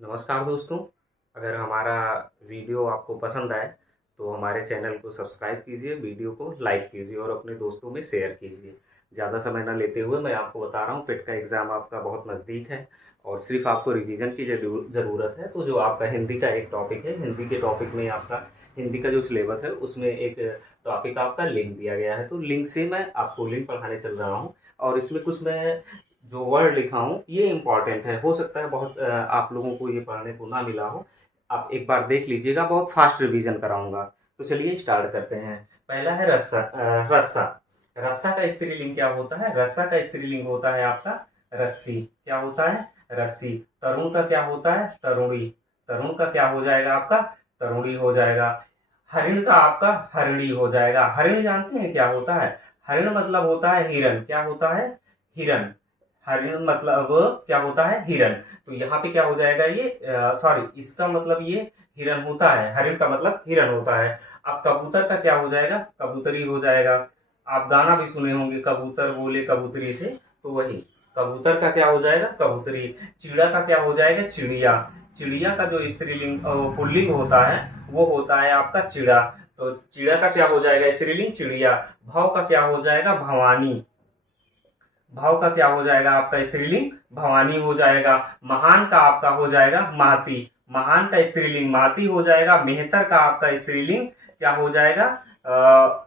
नमस्कार दोस्तों। अगर हमारा वीडियो आपको पसंद आए तो हमारे चैनल को सब्सक्राइब कीजिए, वीडियो को लाइक कीजिए और अपने दोस्तों में शेयर कीजिए। ज़्यादा समय ना लेते हुए मैं आपको बता रहा हूँ, पिट का एग्ज़ाम आपका बहुत नज़दीक है और सिर्फ आपको रिवीजन की ज़रूरत है। तो जो आपका हिंदी का एक टॉपिक है, हिंदी के टॉपिक में आपका हिंदी का जो सिलेबस है उसमें एक टॉपिक आपका लिंक दिया गया है। तो लिंक से मैं आपको लिंक पढ़ाने चल रहा हूँ और इसमें कुछ मैं जो वर्ड लिखा हूँ ये इम्पॉर्टेंट है। हो सकता है बहुत आप लोगों को ये पढ़ने को ना मिला हो। आप एक बार देख लीजिएगा, बहुत फास्ट रिवीजन कराऊंगा। तो चलिए स्टार्ट करते हैं। पहला है रस्सा। रस्सा। रस्सा का स्त्रीलिंग क्या होता है? रस्सा का स्त्रीलिंग होता है आपका रस्सी। क्या होता है? रस्सी। तरुण का क्या होता है? तरुणी। तरुण का क्या हो जाएगा आपका? तरुणी हो जाएगा। हरिण का आपका हरिणी हो जाएगा। हरिण जानते हैं क्या होता है? हरिण मतलब होता है हिरन। क्या होता है? हिरन। हरिण मतलब क्या होता है? हिरन। तो यहाँ पे क्या हो जाएगा? ये सॉरी, इसका मतलब ये हिरन होता है। हरिण का मतलब हिरन होता है। अब कबूतर का क्या हो जाएगा? कबूतरी हो जाएगा। आप गाना भी सुने होंगे, कबूतर बोले कबूतरी से, तो वही कबूतर का क्या हो जाएगा? कबूतरी। चिड़ा का क्या हो जाएगा? चिड़िया। चिड़िया का जो स्त्रीलिंग पुल्लिंग होता है वो होता है आपका चिड़ा। तो चिड़ा का क्या हो जाएगा? स्त्रीलिंग चिड़िया। भव का क्या हो जाएगा? भवानी। भाव का क्या हो जाएगा आपका? स्त्रीलिंग भवानी हो जाएगा। महान का आपका हो जाएगा महती। महान का स्त्रीलिंग महती हो जाएगा। मेहतर का आपका स्त्रीलिंग क्या हो जाएगा?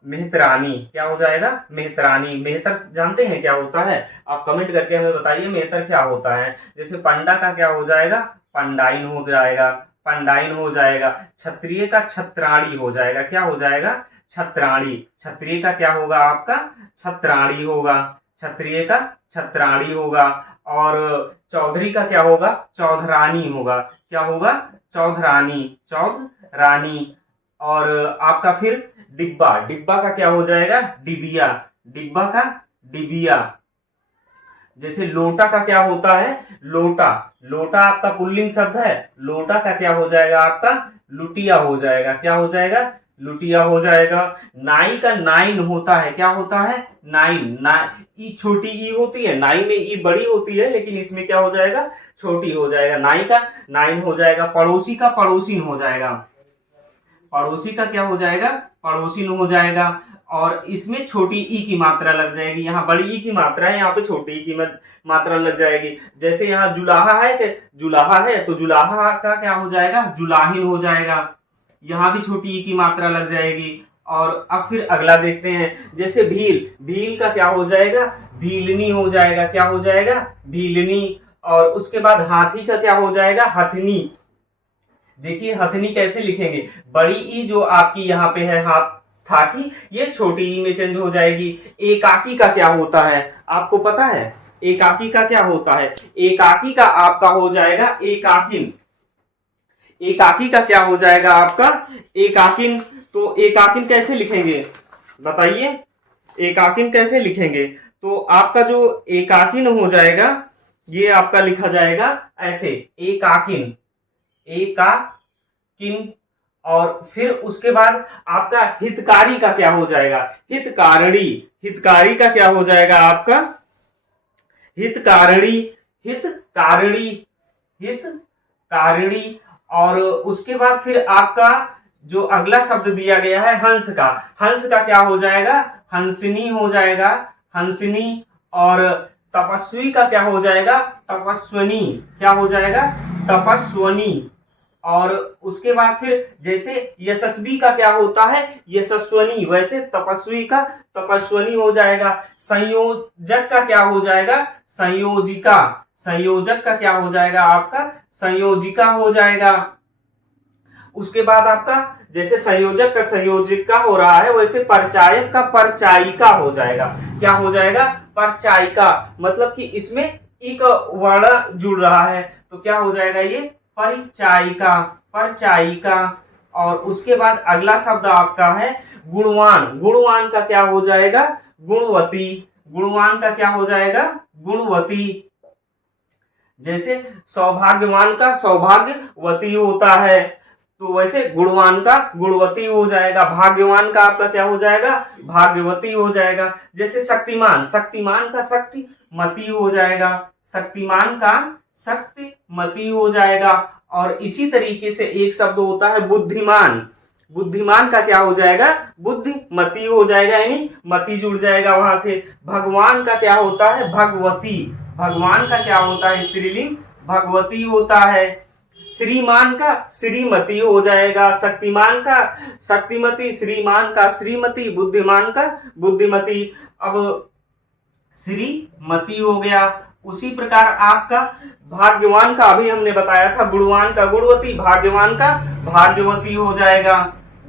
मेहतरानी। क्या हो जाएगा? मेहतरानी। मेहतर जानते हैं क्या होता है? आप कमेंट करके हमें बताइए मेहतर क्या होता है। जैसे पंडा का क्या हो जाएगा? पंडाइन हो जाएगा। पंडाइन हो जाएगा। क्षत्रिय का छत्राणी हो जाएगा। क्या हो जाएगा? छत्राणी। क्षत्रिय का क्या होगा आपका? छत्राणी होगा। क्षत्रिय का छत्राणी होगा। और चौधरी का क्या होगा? चौधरानी होगा। क्या होगा? चौधरानी। चौधरानी। और आपका फिर डिब्बा। डिब्बा का क्या हो जाएगा? डिबिया। डिब्बा का डिबिया। जैसे लोटा का क्या होता है? लोटा। लोटा आपका पुल्लिंग शब्द है। लोटा का क्या हो जाएगा आपका? लुटिया हो जाएगा। क्या हो जाएगा? लुटिया हो जाएगा। नाई का नाइन होता है। क्या होता है? नाइन। ना ई छोटी ई होती है, नाई में ई बड़ी होती है, लेकिन इसमें क्या हो जाएगा? छोटी हो जाएगा। नाई का नाइन हो जाएगा। पड़ोसी का पड़ोसिन हो जाएगा। पड़ोसी का क्या हो जाएगा? पड़ोसिन हो जाएगा। और इसमें छोटी ई की मात्रा लग जाएगी। यहाँ बड़ी ई की मात्रा है, यहाँ पे छोटी ई की मात्रा लग जाएगी। जैसे यहाँ जुलाहा है, जुलाहा है तो जुलाहा का क्या हो जाएगा? जुलाहिन हो जाएगा। यहाँ भी छोटी ई की मात्रा लग जाएगी। और अब फिर अगला देखते हैं। जैसे भील। भील का क्या हो जाएगा? भीलनी हो जाएगा। क्या हो जाएगा? भीलनी। और उसके बाद हाथी का क्या हो जाएगा? हथनी। देखिए हथनी कैसे लिखेंगे? बड़ी ई जो आपकी यहाँ पे है हाथ था की, ये छोटी ई में चेंज हो जाएगी। एकाकी का क्या होता है आपको पता है? एकाकी का क्या होता है? एकाकी का आपका हो जाएगा एकाकिन। एकाकी का क्या हो जाएगा आपका? एकाकिन। तो एकाकिन कैसे लिखेंगे बताइए? एकाकिन कैसे लिखेंगे? तो आपका जो एकाकिन हो जाएगा ये आपका लिखा जाएगा ऐसे, एकाकिन। एकाकिन। और फिर उसके बाद आपका हितकारी का क्या हो जाएगा? हितकारणी। हितकारी का क्या हो जाएगा आपका? हितकारणी। हितकारणी। हितकारणी। और उसके बाद फिर आपका जो अगला शब्द दिया गया है हंस का। हंस का क्या हो जाएगा? हंसनी हो जाएगा। हंसनी। और तपस्वी का क्या हो जाएगा? तपस्वनी। क्या हो जाएगा? तपस्वनी। और उसके बाद फिर जैसे यशस्वी का क्या होता है? यशस्वनी, वैसे तपस्वी का तपस्वनी हो जाएगा। संयोजक का क्या हो जाएगा? संयोजिका। संयोजक का क्या हो जाएगा आपका? संयोजिका हो जाएगा। उसके बाद आपका जैसे संयोजक का संयोजिका हो रहा है, वैसे परिचायक का परिचायिका हो जाएगा। क्या हो जाएगा? परिचायिका। मतलब कि इसमें ई का वर्ण जुड़ रहा है, तो क्या हो जाएगा? ये परिचायिका। परिचायिका। और उसके बाद अगला शब्द आपका है गुणवान। गुणवान का क्या हो जाएगा? गुणवती। गुणवान का क्या हो जाएगा? गुणवती। जैसे सौभाग्यवान का सौभाग्यवती होता है, तो वैसे गुणवान का गुणवती हो जाएगा। भाग्यवान का आपका क्या हो जाएगा? भाग्यवती हो जाएगा। जैसे शक्तिमान। शक्तिमान का शक्तिमती हो जाएगा। शक्तिमान का शक्तिमती हो जाएगा। और इसी तरीके से एक शब्द होता है बुद्धिमान। बुद्धिमान का क्या हो जाएगा? बुद्धिमती हो जाएगा, यानी मती जुड़ जाएगा वहां से। भगवान का क्या होता है? भगवती। भगवान का क्या होता है? स्त्रीलिंग भगवती होता है। श्रीमान का श्रीमती हो जाएगा। शक्तिमान का शक्तिमती। श्रीमान का श्रीमती। बुद्धिमान का बुद्धिमती। अब श्रीमती हो गया। उसी प्रकार आपका भाग्यवान का अभी हमने बताया था, गुणवान का गुणवती, भाग्यवान का भाग्यवती हो जाएगा,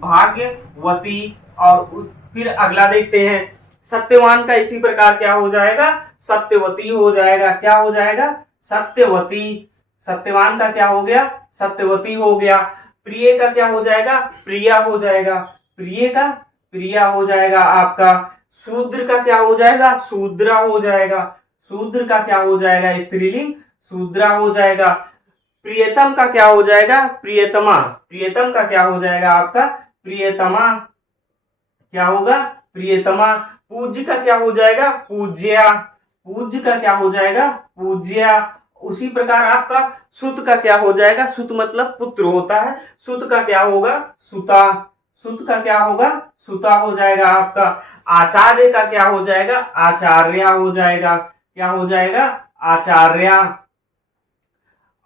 भाग्यवती। और फिर अगला देखते हैं, सत्यवान का इसी प्रकार क्या हो जाएगा? सत्यवती हो जाएगा। क्या हो जाएगा? सत्यवती। सत्यवान का क्या हो गया? सत्यवती हो गया। प्रिय का क्या हो जाएगा? प्रिया हो जाएगा। प्रिय का प्रिया हो जाएगा आपका। शूद्र का क्या हो जाएगा? शूद्रा हो जाएगा। शूद्र का क्या हो जाएगा? स्त्रीलिंग शूद्रा हो जाएगा। प्रियतम का क्या हो जाएगा? प्रियतमा। प्रियतम का क्या हो जाएगा आपका? प्रियतमा। क्या होगा? प्रियतमा। पूज्य का क्या हो जाएगा? पूज्या। पूज्य का क्या हो जाएगा? पूज्या। उसी प्रकार आपका सुत का क्या हो जाएगा? सुत मतलब पुत्र होता है। सुत का क्या होगा? सुता। सुत का क्या होगा? सुता हो जाएगा आपका। आचार्य का क्या हो जाएगा? आचार्या हो जाएगा। क्या हो जाएगा? आचार्या।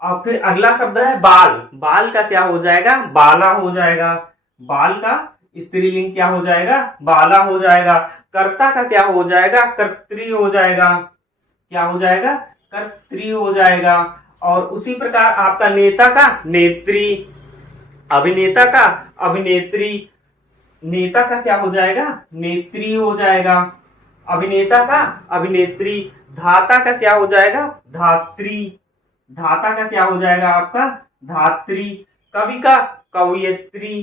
और फिर अगला शब्द है बाल। बाल का क्या हो जाएगा? बाला हो जाएगा। बाल का स्त्रीलिंग क्या हो जाएगा? बाला हो जाएगा। कर्ता का क्या हो जाएगा? कर्त्री हो जाएगा। क्या हो जाएगा? कर्त्री हो जाएगा। और उसी प्रकार आपका नेता का नेत्री। अभिनेता का अभिनेत्री। नेता का क्या हो जाएगा? नेत्री हो जाएगा। अभिनेता का अभिनेत्री। धाता का क्या हो जाएगा? धात्री। धाता का क्या हो जाएगा आपका? धात्री। कवि का कवयित्री।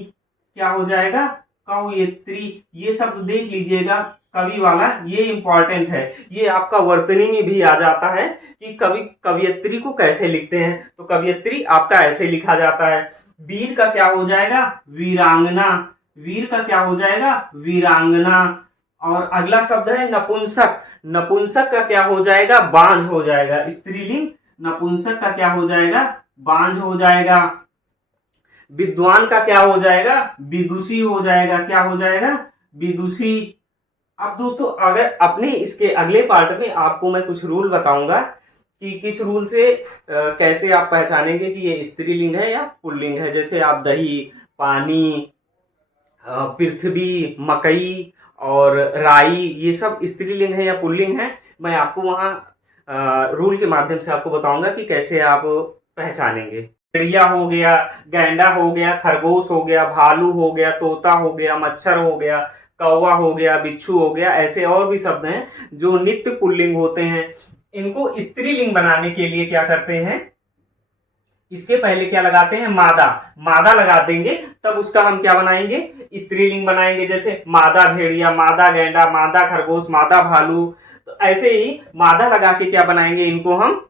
क्या हो जाएगा? कवयित्री। ये शब्द देख लीजिएगा, कवि वाला ये इंपॉर्टेंट है। ये आपका वर्तनी में भी आ जाता है कि कवि कवयित्री को कैसे लिखते हैं। तो कवयित्री आपका ऐसे लिखा जाता है। वीर का क्या हो जाएगा? वीरांगना। वीर का क्या हो जाएगा? वीरांगना। और अगला शब्द है नपुंसक। नपुंसक का क्या हो जाएगा? बांझ हो जाएगा। स्त्रीलिंग नपुंसक का क्या हो जाएगा? बांझ हो जाएगा। विद्वान का क्या हो जाएगा? विदुषी हो जाएगा। क्या हो जाएगा? विदुषी। अब दोस्तों, अगर अपने इसके अगले पार्ट में आपको मैं कुछ रूल बताऊंगा कि किस रूल से कैसे आप पहचानेंगे कि ये स्त्रीलिंग है या पुल्लिंग है। जैसे आप दही, पानी, पृथ्वी, मकई और राई, ये सब स्त्रीलिंग है या पुल्लिंग है। मैं आपको वहां रूल के माध्यम से आपको बताऊंगा कि कैसे आप पहचानेंगे। चिड़िया हो गया, गैंडा हो गया, खरगोश हो गया, भालू हो गया, तोता हो गया, मच्छर हो गया, कौवा हो गया, बिच्छू हो गया। ऐसे और भी शब्द हैं जो नित्य पुल्लिंग होते हैं। इनको स्त्रीलिंग बनाने के लिए क्या करते हैं? इसके पहले क्या लगाते हैं? मादा। मादा लगा देंगे तब उसका हम क्या बनाएंगे? स्त्रीलिंग बनाएंगे। जैसे मादा भेड़िया, मादा गैंडा, मादा खरगोश, मादा भालू। तो ऐसे ही मादा लगा के क्या बनाएंगे? इनको हम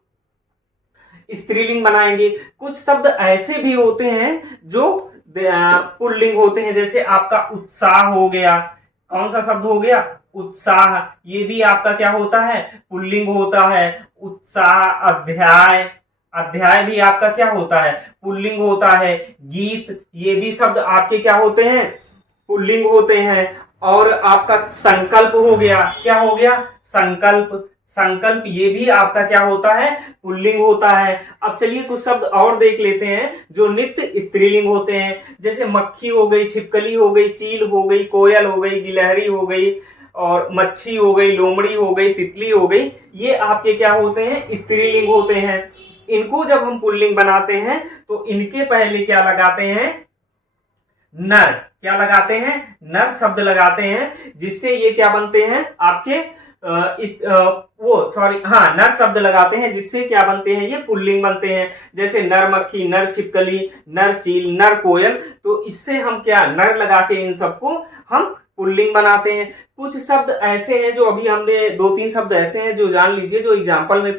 स्त्रीलिंग बनाएंगे। कुछ शब्द ऐसे भी होते हैं जो पुल्लिंग होते हैं। जैसे आपका उत्साह हो गया। कौन सा शब्द हो गया? उत्साह। ये भी आपका क्या होता है? पुल्लिंग होता है। उत्साह। अध्याय। अध्याय भी आपका क्या होता है? पुल्लिंग होता है। गीत, ये भी शब्द आपके क्या होते हैं? पुल्लिंग होते हैं। और आपका संकल्प हो गया। क्या हो गया? संकल्प। संकल्प ये भी आपका क्या होता है? पुल्लिंग होता है। अब चलिए कुछ शब्द और देख लेते हैं जो नित्य स्त्रीलिंग होते हैं। जैसे मक्खी हो गई, छिपकली हो गई, चील हो गई, कोयल हो गई, गिलहरी हो गई, और मच्छी हो गई, लोमड़ी हो गई, तितली हो गई। ये आपके क्या होते हैं? स्त्रीलिंग होते हैं। इनको जब हम पुल्लिंग बनाते हैं तो इनके पहले क्या लगाते हैं? नर। क्या लगाते हैं? नर शब्द लगाते हैं, जिससे ये क्या बनते हैं आपके नर शब्द लगाते हैं, जिससे क्या बनते हैं? ये पुल्लिंग बनते हैं। जैसे नर मक्खी, नर छिपकली, नर चील, नर कोयल। तो इससे हम क्या नर लगा के इन सबको हम पुल्लिंग बनाते हैं। कुछ शब्द ऐसे हैं जो अभी हमने 2-3 शब्द ऐसे हैं जो जान लीजिए, जो एग्जाम्पल में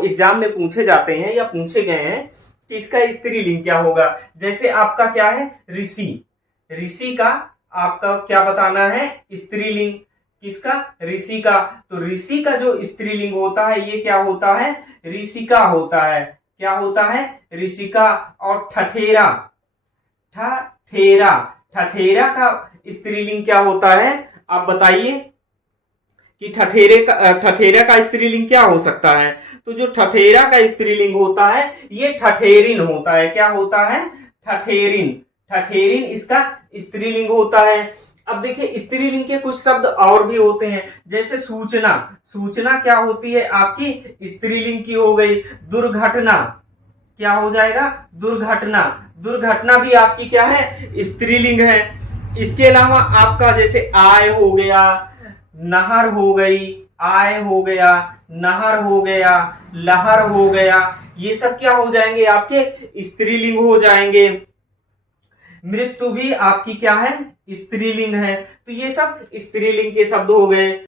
एग्जाम में पूछे जाते हैं या पूछे गए हैं कि इसका स्त्रीलिंग क्या होगा। जैसे आपका क्या है? ऋषि। ऋषि का आपका क्या बताना है? स्त्रीलिंग। किसका? ऋषि का। तो ऋषि का जो स्त्रीलिंग होता है ये क्या होता है? ऋषिका होता है। क्या होता है? ऋषिका। और ठठेरा, ठठेरा, ठठेरा का स्त्रीलिंग क्या होता है? आप बताइए कि ठठेरा का स्त्रीलिंग क्या हो सकता है? तो जो ठठेरा का स्त्रीलिंग होता है ये ठठेरिन होता है। क्या होता है? ठठेरिन। ठठेरिन इसका स्त्रीलिंग होता है। अब देखिए स्त्रीलिंग के कुछ शब्द और भी होते हैं, जैसे सूचना। सूचना क्या होती है? आपकी स्त्रीलिंग की हो गई। दुर्घटना क्या हो जाएगा? दुर्घटना। दुर्घटना भी आपकी क्या है? स्त्रीलिंग है। इसके अलावा आपका जैसे आय हो गया, नहर हो गई, आय हो गया, नहर हो गया, लहर हो गया, ये सब क्या हो जाएंगे? आपके स्त्रीलिंग हो जाएंगे। मृत्यु भी आपकी क्या है? स्त्रीलिंग है। तो ये सब स्त्रीलिंग के शब्द हो गए।